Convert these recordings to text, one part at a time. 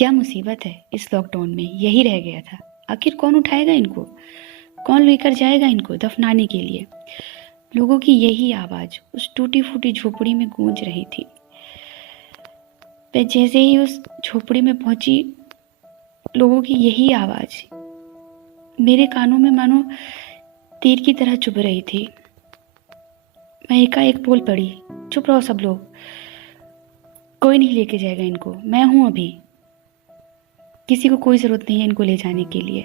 क्या मुसीबत है इस लॉकडाउन में, यही रह गया था। आखिर कौन उठाएगा इनको, कौन लेकर जाएगा इनको दफनाने के लिए। लोगों की यही आवाज उस टूटी फूटी झोपड़ी में गूंज रही थी। मैं जैसे ही उस झोपड़ी में पहुंची, लोगों की यही आवाज मेरे कानों में मानो तीर की तरह चुभ रही थी। मैं एकाएक बोल पड़ी, चुप रहो सब लोग, कोई नहीं लेके जाएगा इनको, मैं हूं अभी, किसी को कोई जरूरत नहीं है इनको ले जाने के लिए।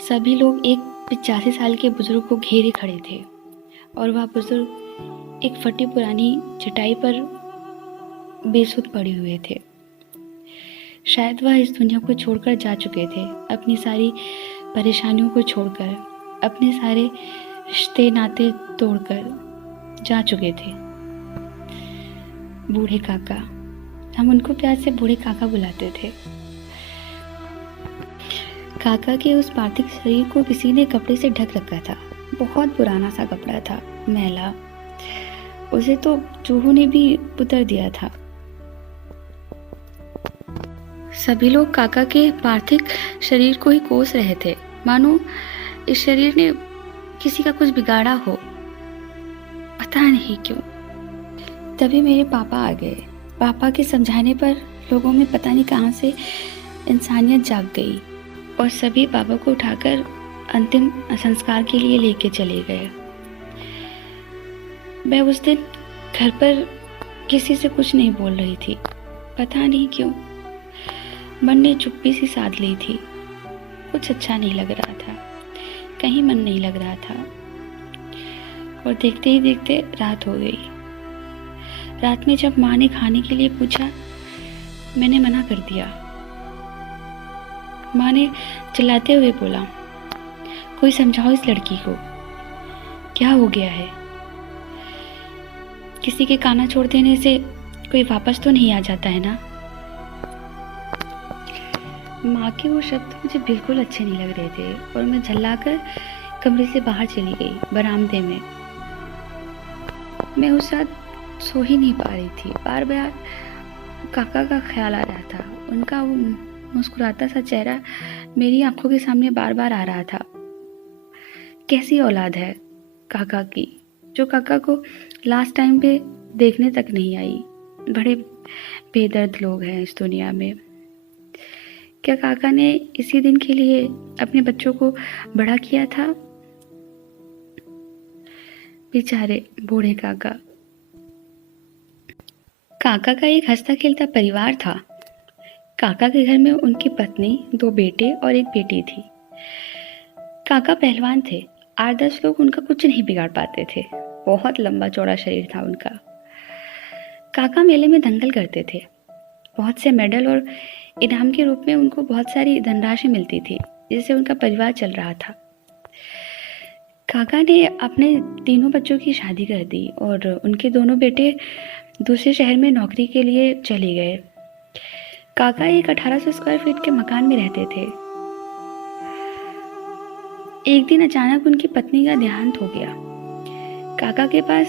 सभी लोग एक 85 साल के बुजुर्ग को घेरे खड़े थे और वह बुजुर्ग एक फटी पुरानी चटाई पर बेसुध पड़े हुए थे। शायद वह इस दुनिया को छोड़कर जा चुके थे, अपनी सारी परेशानियों को छोड़कर, अपने सारे रिश्ते नाते तोड़कर जा चुके थे। बूढ़े काका, हम उनको प्यार से बूढ़े काका बुलाते थे। काका के उस पार्थिव शरीर को किसी ने कपड़े से ढक रखा था। बहुत पुराना सा कपड़ा था, मैला। उसे तो चूहों ने भी उतर दिया था। सभी लोग काका के पार्थिव शरीर को ही कोस रहे थे, मानो इस शरीर ने किसी का कुछ बिगाड़ा हो, पता नहीं क्यों। तभी मेरे पापा आ गए। पापा के समझाने पर लोगों में पता नहीं कहां से इंसानियत जाग गई और सभी पापा को उठाकर अंतिम संस्कार के लिए लेके चले गए। मैं उस दिन घर पर किसी से कुछ नहीं बोल रही थी, पता नहीं क्यों। मन ने चुप्पी सी साध ली थी। कुछ अच्छा नहीं लग रहा था, कहीं मन नहीं लग रहा था। और देखते ही देखते रात हो गई। रात में जब माँ ने खाने के लिए पूछा, मैंने मना कर दिया। माँ ने चिल्लाते हुए बोला, कोई समझाओ इस लड़की को, क्या हो गया है। किसी के काना छोड़ देने से कोई वापस तो नहीं आ जाता है ना। माँ के वो शब्द मुझे बिल्कुल अच्छे नहीं लग रहे थे और मैं झल्लाकर कमरे से बाहर चली गई, बरामदे में। मैं उस रात सो ही नहीं पा रही थी। बार बार काका का ख्याल आ रहा था। उनका वो मुस्कुराता सा चेहरा मेरी आंखों के सामने बार बार आ रहा था। कैसी औलाद है काका की, जो काका को लास्ट टाइम पे देखने तक नहीं आई। बड़े बेदर्द लोग हैं इस दुनिया में। क्या काका ने इसी दिन के लिए अपने बच्चों को बड़ा किया था। बेचारे बूढ़े काका। काका का एक हंसता खेलता परिवार था। काका के घर में उनकी पत्नी, 2 बेटे और 1 बेटी थी। काका पहलवान थे। 8-10 लोग उनका कुछ नहीं बिगाड़ पाते थे। बहुत लंबा चौड़ा शरीर था उनका। काका मेले में दंगल करते थे। बहुत से मेडल और इनाम के रूप में उनको बहुत सारी धनराशि मिलती थी, जिससे उनका परिवार चल रहा था। काका ने अपने 3 बच्चों की शादी कर दी और उनके 2 बेटे दूसरे शहर में नौकरी के लिए चले गए। काका एक 1800 स्क्वायर फीट के मकान में रहते थे। एक दिन अचानक उनकी पत्नी का देहांत हो गया। काका के पास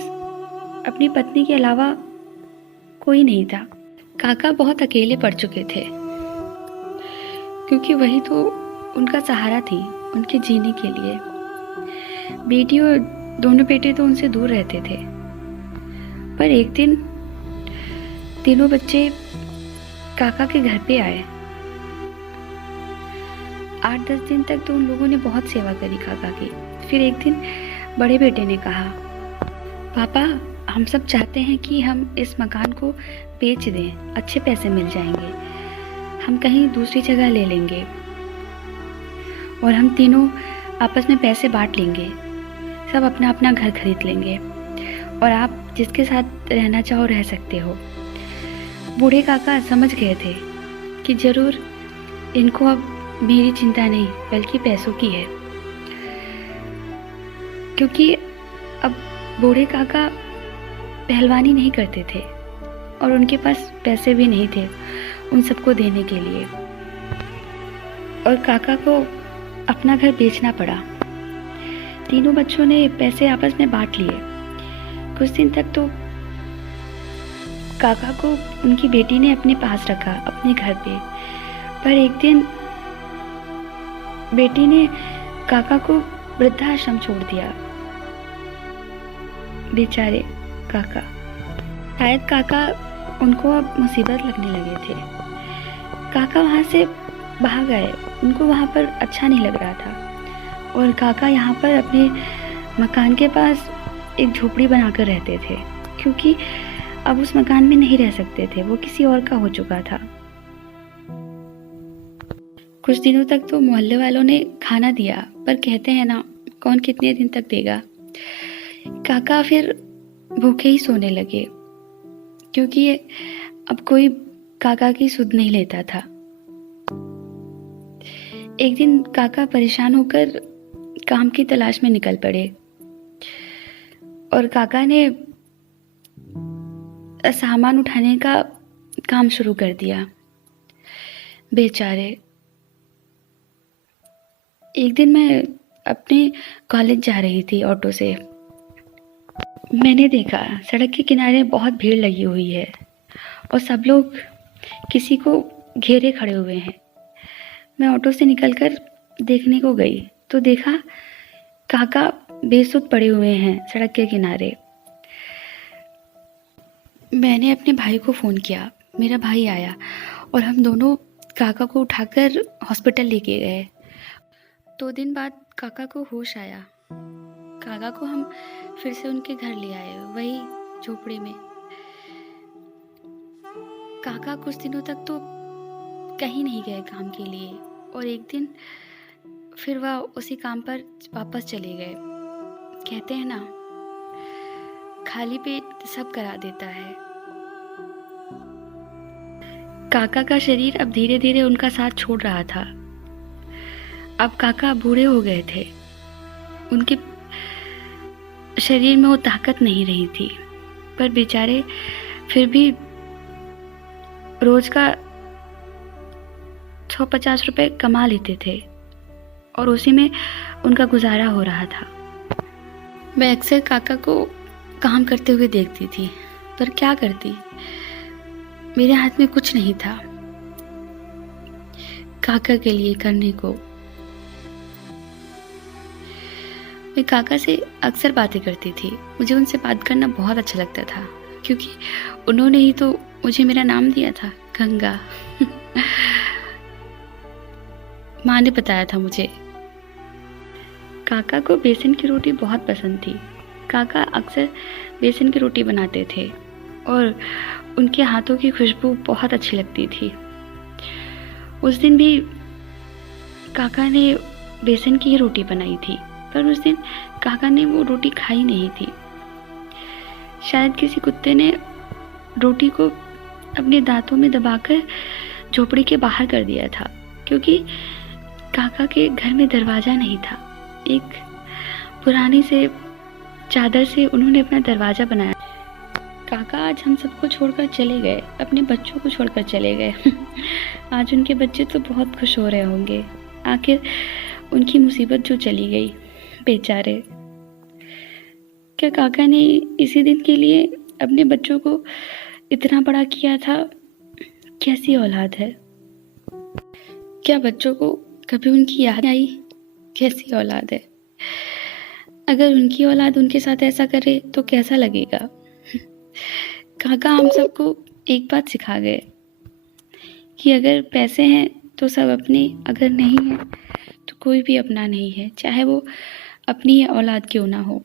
अपनी पत्नी के अलावा कोई नहीं था। काका बहुत अकेले पड़ चुके थे, क्योंकि वही तो उनका सहारा थी उनके जीने के लिए। बेटी और 2 बेटे तो उनसे दूर रहते थे। पर एक दिन 3 बच्चे काका के घर पे आए। 8-10 दिन तक तो उन लोगों ने बहुत सेवा करी काका की। फिर एक दिन बड़े बेटे ने कहा, पापा, हम सब चाहते हैं कि हम इस मकान को बेच दें, अच्छे पैसे मिल जाएंगे, हम कहीं दूसरी जगह ले लेंगे और हम तीनों आपस में पैसे बांट लेंगे, सब अपना अपना घर खरीद लेंगे और आप जिसके साथ रहना चाहो रह सकते हो। बूढ़े काका समझ गए थे कि जरूर इनको अब मेरी चिंता नहीं बल्कि पैसों की है, क्योंकि अब बूढ़े काका पहलवानी नहीं करते थे और उनके पास पैसे भी नहीं थे उन सबको देने के लिए। और काका को अपना घर बेचना पड़ा। 3 बच्चों ने पैसे आपस में बांट लिए। कुछ दिन तक तो काका को उनकी बेटी ने अपने पास रखा, अपने घर पे। पर एक दिन बेटी ने काका को वृद्धाश्रम छोड़ दिया। बेचारे काका। शायद काका उनको अब मुसीबत लगने लगे थे। काका वहाँ से भाग गए, उनको वहाँ पर अच्छा नहीं लग रहा था। और काका यहाँ पर अपने मकान के पास एक झोपड़ी बनाकर रहते थे, क्योंकि अब उस मकान में नहीं रह सकते थे, वो किसी और का हो चुका था। कुछ दिनों तक तो मोहल्ले वालों ने खाना दिया, पर कहते हैं ना, कौन कितने दिन तक देगा। काका फिर भूखे ही सोने लगे, क्योंकि अब कोई काका की सुध नहीं लेता था। एक दिन काका परेशान होकर काम की तलाश में निकल पड़े और काका ने सामान उठाने का काम शुरू कर दिया। बेचारे। एक दिन मैं अपने कॉलेज जा रही थी ऑटो से। मैंने देखा सड़क के किनारे बहुत भीड़ लगी हुई है और सब लोग किसी को घेरे खड़े हुए हैं। मैं ऑटो से निकलकर देखने को गई तो देखा काका बेसुध पड़े हुए हैं सड़क के किनारे। मैंने अपने भाई को फ़ोन किया, मेरा भाई आया और हम दोनों काका को उठाकर हॉस्पिटल लेके गए। 2 दिन बाद काका को होश आया। काका को हम फिर से उनके घर ले आए, वही झोपड़ी में। काका कुछ दिनों तक तो कहीं नहीं गए काम के लिए और एक दिन फिर वह उसी काम पर वापस चले गए। कहते हैं ना, खाली पेट सब करा देता है। काका का शरीर अब धीरे धीरे उनका साथ छोड़ रहा था। अब काका बूढ़े हो गए थे, उनके शरीर में वो ताकत नहीं रही थी, पर बेचारे फिर भी रोज का 150 रुपए कमा लेते थे और उसी में उनका गुजारा हो रहा था। मैं अक्सर काका को काम करते हुए देखती थी, पर क्या करती, मेरे हाथ में कुछ नहीं था काका के लिए करने को। मैं काका से अक्सर बातें करती थी, मुझे उनसे बात करना बहुत अच्छा लगता था, क्योंकि उन्होंने ही तो मुझे मेरा नाम दिया था, गंगा। माँ ने बताया था मुझे। काका को बेसन की रोटी बहुत पसंद थी। काका अक्सर बेसन की रोटी बनाते थे और उनके हाथों की खुशबू बहुत अच्छी लगती थी। उस दिन भी काका ने बेसन की ही रोटी बनाई थी, पर उस दिन काका ने वो रोटी खाई नहीं थी। शायद किसी कुत्ते ने रोटी को अपने दांतों में दबाकर झोपड़ी के बाहर कर दिया था, क्योंकि काका के घर में दरवाज़ा नहीं था। एक पुरानी से चादर से उन्होंने अपना दरवाज़ा बनाया। काका आज हम सबको छोड़कर चले गए, अपने बच्चों को छोड़कर चले गए। आज उनके बच्चे तो बहुत खुश हो रहे होंगे, आखिर उनकी मुसीबत जो चली गई। बेचारे। क्या काका ने इसी दिन के लिए अपने बच्चों को इतना बड़ा किया था? कैसी औलाद है। क्या बच्चों को कभी उनकी याद आई? कैसी औलाद है। अगर उनकी औलाद उनके साथ ऐसा करे तो कैसा लगेगा। काका हम सबको एक बात सिखा गए कि अगर पैसे हैं तो सब अपने, अगर नहीं है तो कोई भी अपना नहीं है, चाहे वो अपनी औलाद क्यों ना हो।